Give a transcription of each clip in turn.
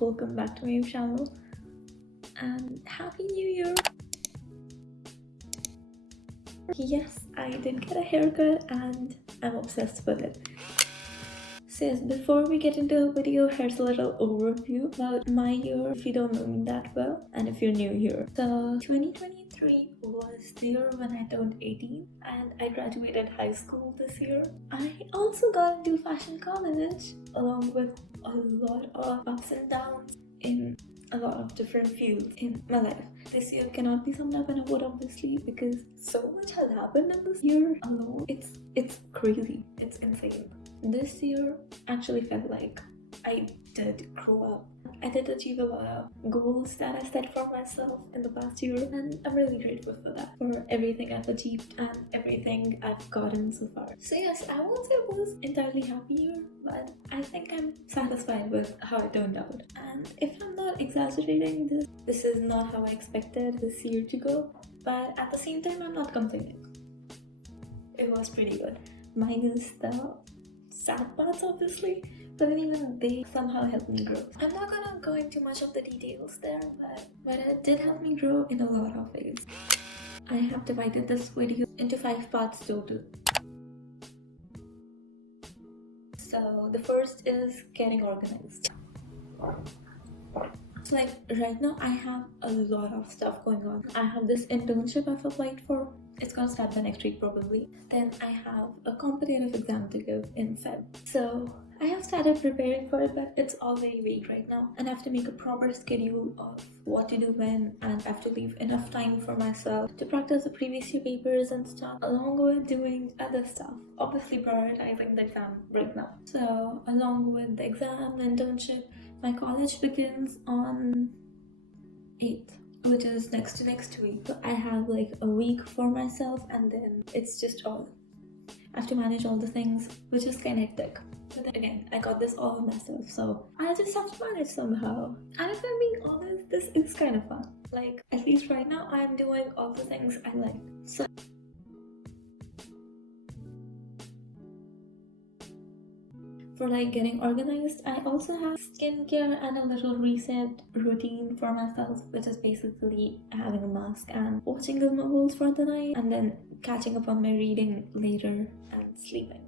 welcome back to my channel and Happy New Year! Yes, I did get a haircut and I'm obsessed with it. So yes, before we get into the video, here's a little overview about my year if you don't know me that well and if you're new here. So 2023 was the year when I turned 18 and I graduated high school this year. I also got into fashion college along with a lot of ups and downs in a lot of different fields in my life. This year cannot be summed up in a word obviously because so much has happened in this year alone. It's crazy. It's insane. This year actually felt like I did grow up. I did achieve a lot of goals that I set for myself in the past year and I'm really grateful for that, for everything I've achieved and everything I've gotten so far. So yes, I won't say I was entirely happy here, but I think I'm satisfied with how it turned out. And if I'm not exaggerating, this is not how I expected this year to go, but at the same time I'm not complaining. It was pretty good. Minus the sad parts obviously, but then even they somehow helped me grow. I'm not gonna go into much of the details there, but it did help me grow in a lot of ways. I have divided this video into 5 parts total. So the first is getting organized. So like right now I have a lot of stuff going on. I have this internship I've applied for. It's gonna start by next week probably. Then I have a competitive exam to give in Feb. So I have started preparing for it, but it's all very vague right now. And I have to make a proper schedule of what to do when, and I have to leave enough time for myself to practice the previous year papers and stuff, along with doing other stuff. Obviously prioritizing the exam right now. So along with the exam, the internship, my college begins on 8th. Which is next week. So I have like a week for myself and then it's just all. I have to manage all the things, which is kind of hectic. But then again, I got this all myself, so I just have to manage somehow. And if I'm being honest, this is kind of fun. Like, at least right now, I'm doing all the things I like. So for like getting organized, I also have skincare and a little reset routine for myself, which is basically having a mask and watching the novels for the night and then catching up on my reading later and sleeping.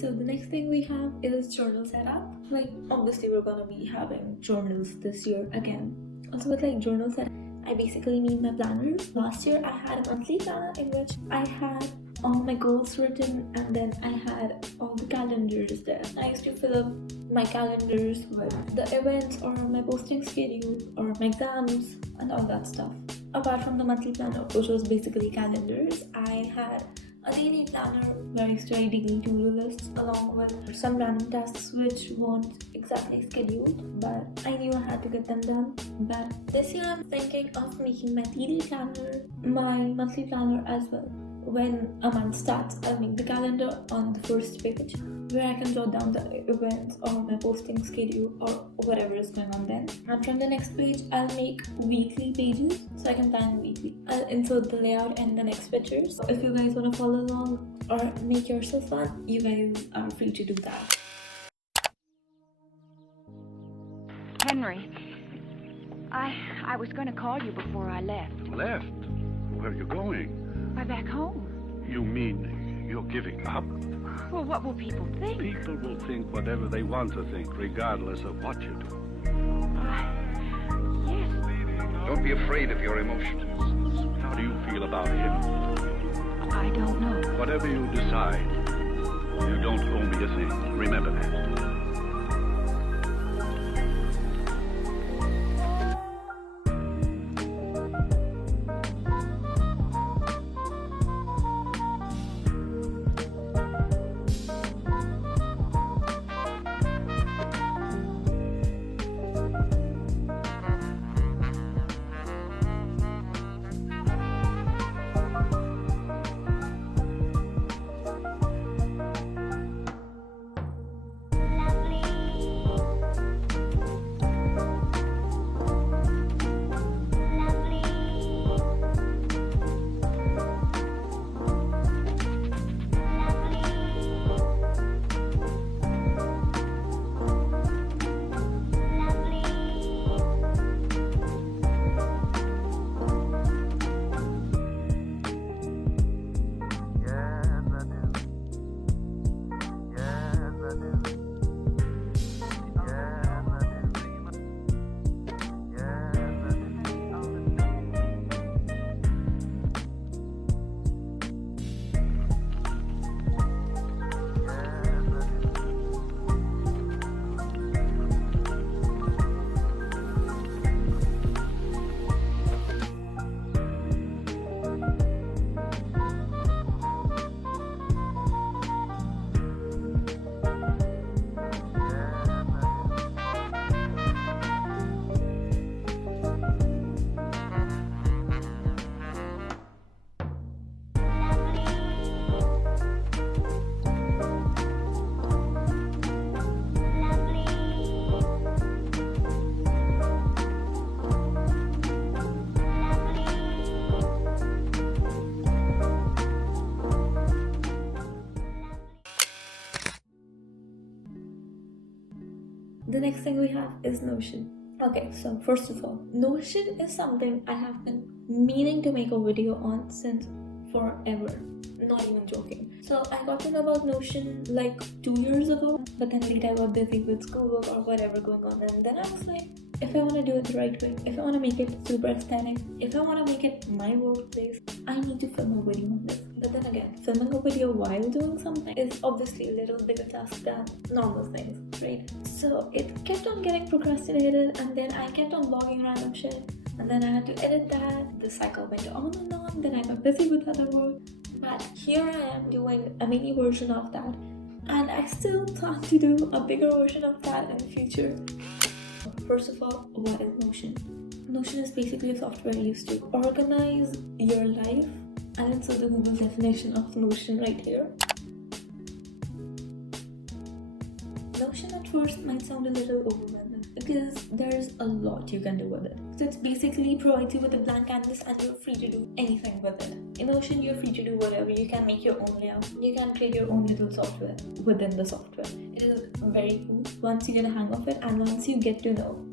So the next thing we have is journal setup. Like obviously we're gonna be having journals this year again. Also with like journal setup, I basically mean my planners. Last year I had a monthly planner in which I had all my goals written and then I had all the calendars there. I used to fill up my calendars with the events or my posting schedule or my exams and all that stuff. Apart from the monthly planner, which was basically calendars, I had A daily planner where I used to write daily to-do lists along with some random tasks which weren't exactly scheduled, but I knew I had to get them done. But this year I'm thinking of making my daily planner my monthly planner as well. When a month starts, I'll make the calendar on the first page where I can jot down the events or my posting schedule or whatever is going on then. And from the next page, I'll make weekly pages so I can plan weekly. I'll insert the layout and the next pictures. So if you guys want to follow along or make yourself one, you guys are free to do that. Henry, I was going to call you before I left. Left? Where are you going? Why, back home. You mean you're giving up? Well, what will people think? People will think whatever they want to think, regardless of what you do. Yes. Don't be afraid of your emotions. How do you feel about him? I don't know. Whatever you decide, you don't owe me a thing. Remember that. The next thing we have is Notion. Okay, so first of all, Notion is something I have been meaning to make a video on since forever. Not even joking. So I got to know about Notion like 2 years ago, but then later I got busy with schoolwork or whatever going on, and then I was like, if I want to do it the right way, if I want to make it super aesthetic, if I want to make it my workplace, I need to film a video on this. But then again, filming a video while doing something is obviously a little bigger task than normal things, right? So it kept on getting procrastinated, and then I kept on vlogging random shit, and then I had to edit that. The cycle went on and on, then I got busy with other work. But here I am doing a mini version of that, and I still plan to do a bigger version of that in the future. First of all, what is Notion? Notion is basically a software used to organize your life. I'll insert the Google definition of Notion right here. Notion at first might sound a little overwhelming because there's a lot you can do with it. So it's basically provides you with a blank canvas and you're free to do anything with it. In Notion, you're free to do whatever. You can make your own layout. You can create your own little software within the software. It is very cool once you get a hang of it and once you get to know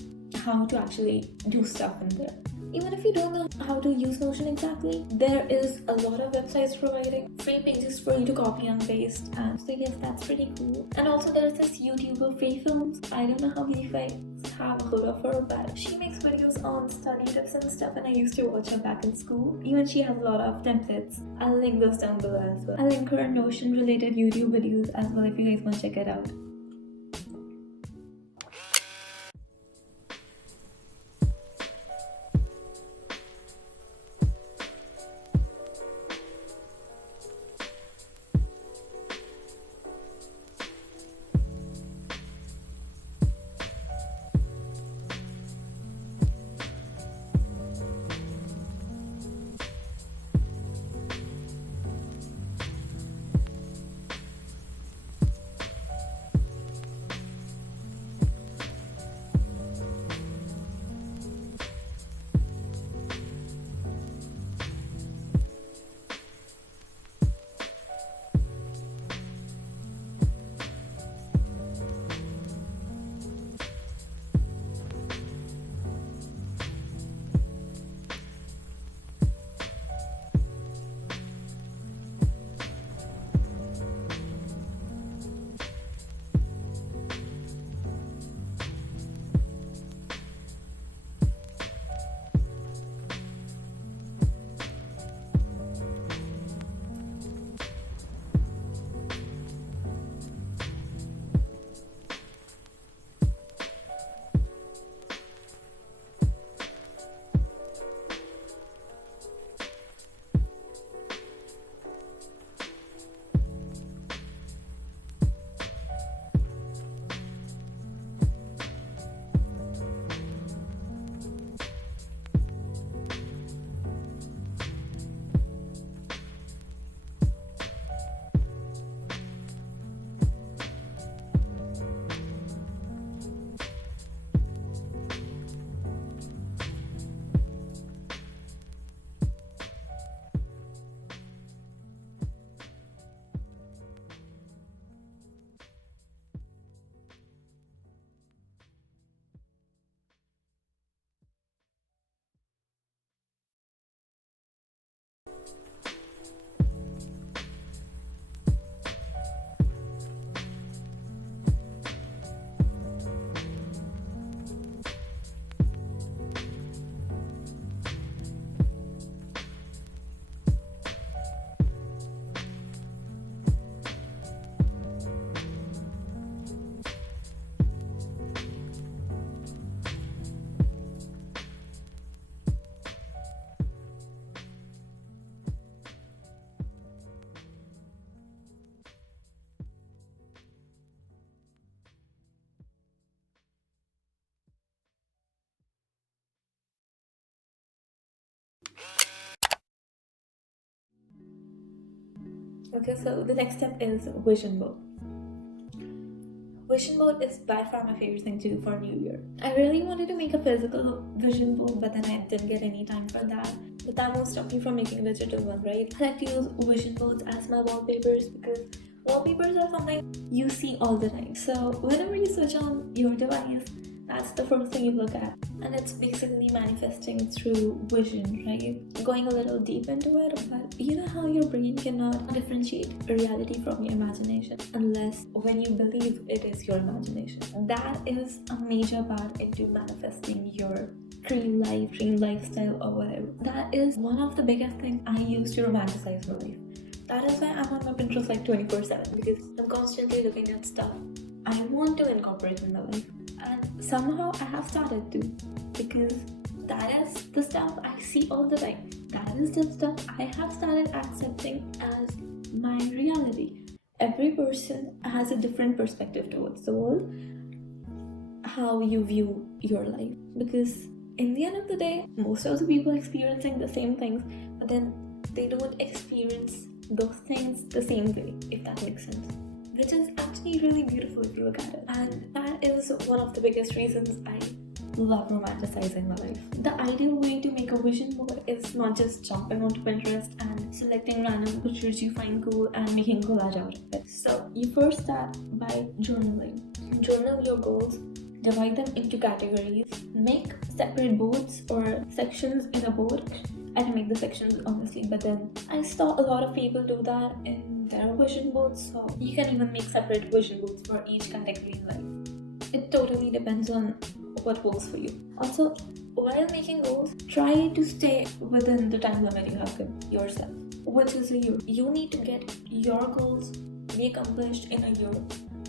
how to actually do stuff in there. Even if you don't know how to use Notion exactly, there is a lot of websites providing free pages for you to copy and paste, and so yes, that's pretty cool. And also there's this YouTuber Faye Films. I don't know how many of you have heard of her, but she makes videos on study tips and stuff, and I used to watch her back in school. Even she has a lot of templates. I'll link those down below as well. I'll link her Notion related YouTube videos as well if you guys want to check it out. Okay, so the next step is vision board. Vision board is by far my favorite thing to do for New Year. I really wanted to make a physical vision board, but then I didn't get any time for that. But that won't stop me from making a digital one, right? I like to use vision boards as my wallpapers because wallpapers are something you see all the time. So whenever you switch on your device, that's the first thing you look at. And it's basically manifesting through vision, right? Going a little deep into it, but you know how your brain cannot differentiate reality from your imagination unless when you believe it is your imagination. That is a major part into manifesting your dream life, dream lifestyle, or whatever. That is one of the biggest things I use to romanticize my life. That is why I'm on my Pinterest like 24/7 because I'm constantly looking at stuff I want to incorporate in my life. And somehow I have started to, because that is the stuff I see all the time. That is the stuff I have started accepting as my reality. Every person has a different perspective towards the world, how you view your life. Because in the end of the day, most of the people are experiencing the same things, but then they don't experience those things the same way, if that makes sense. Which is actually really beautiful if you look at it. And that is one of the biggest reasons I love romanticizing my life. The ideal way to make a vision board is not just jumping onto Pinterest and selecting random pictures you find cool and making a collage out of it. So you first start by journaling. Journal your goals, divide them into categories, make separate boards or sections in a board. I didn't make the sections honestly, but then I saw a lot of people do that in their vision boards, so you can even make separate vision boards for each category in life. It totally depends on what works for you. Also, while making goals, try to stay within the time limit you have given yourself, which is a year. You need to get your goals be accomplished in a year.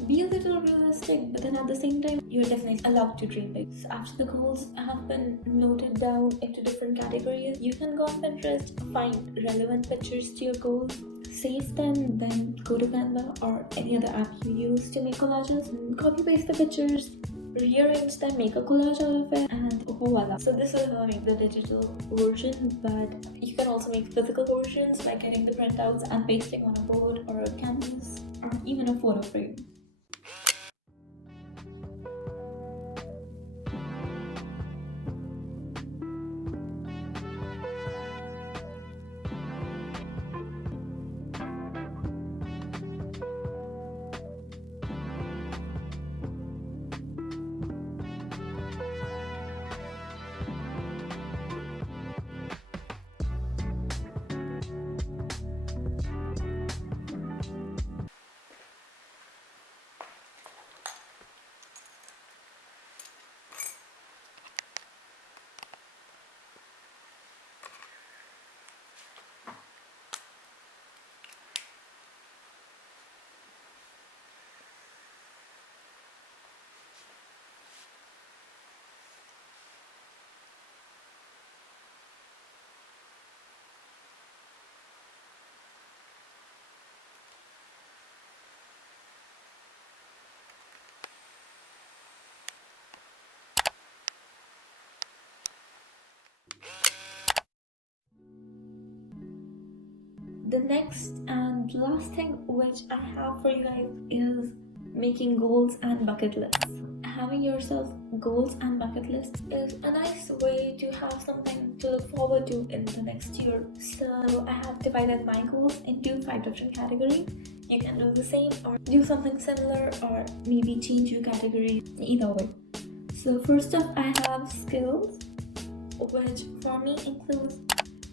Be a little realistic, but then at the same time, you're definitely allowed to dream big. So after the goals have been noted down into different categories, you can go on Pinterest, find relevant pictures to your goals, save them, then go to Canva or any other app you use to make collages, and copy paste the pictures, rearrange them, make a collage out of it, and voila. So this is how I make the digital version, but you can also make physical versions by getting the printouts and pasting on a board or a canvas or even a photo frame. The next and last thing which I have for you guys is making goals and bucket lists. Having yourself goals and bucket lists is a nice way to have something to look forward to in the next year. So I have divided my goals into 5 different categories. You can do the same or do something similar or maybe change your category, either way. So first up I have skills, which for me includes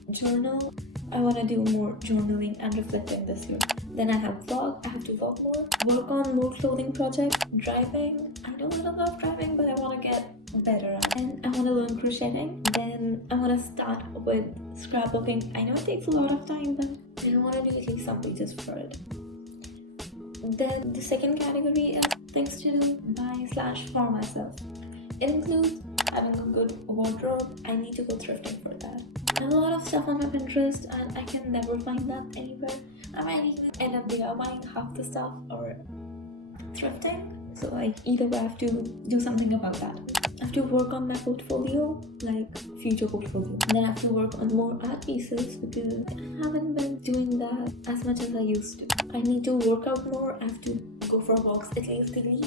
journal, I want to do more journaling and reflecting this year. Then I have vlog. I have to vlog more. Work on more clothing projects. Driving. I know I don't love driving, but I want to get better at it. And I want to learn crocheting. Then I want to start with scrapbooking. I know it takes a lot of time, but I want to do at least some pages for it. Then the second category is things to do by/for myself. It includes having a good wardrobe. I need to go thrifting for that. I have a lot of stuff on my Pinterest and I can never find that anywhere. I might even end up buying half the stuff or thrifting. So I either way have to do something about that. I have to work on my portfolio, like future portfolio. Then I have to work on more art pieces because I haven't been doing that as much as I used to. I need to work out more. I have to go for walks at least daily,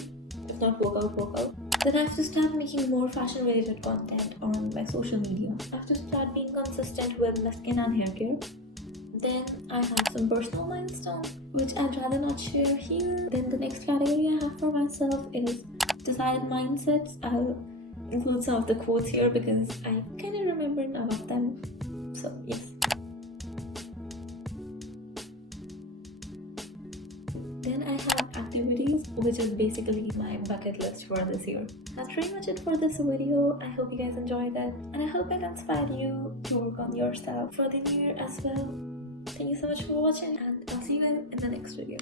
if not work out. Then I have to start making more fashion related content on my social media. I have to start being consistent with my skin and hair care. Then I have some personal milestones, which I'd rather not share here. Then the next category I have for myself is desired mindsets. I'll include some of the quotes here because I kind of remember none of them. So yes. Then I have activities, which is basically my bucket list for this year. That's pretty much it for this video. I hope you guys enjoyed it, and I hope it inspired you to work on yourself for the new year as well. Thank you so much for watching, and I'll see you guys in the next video.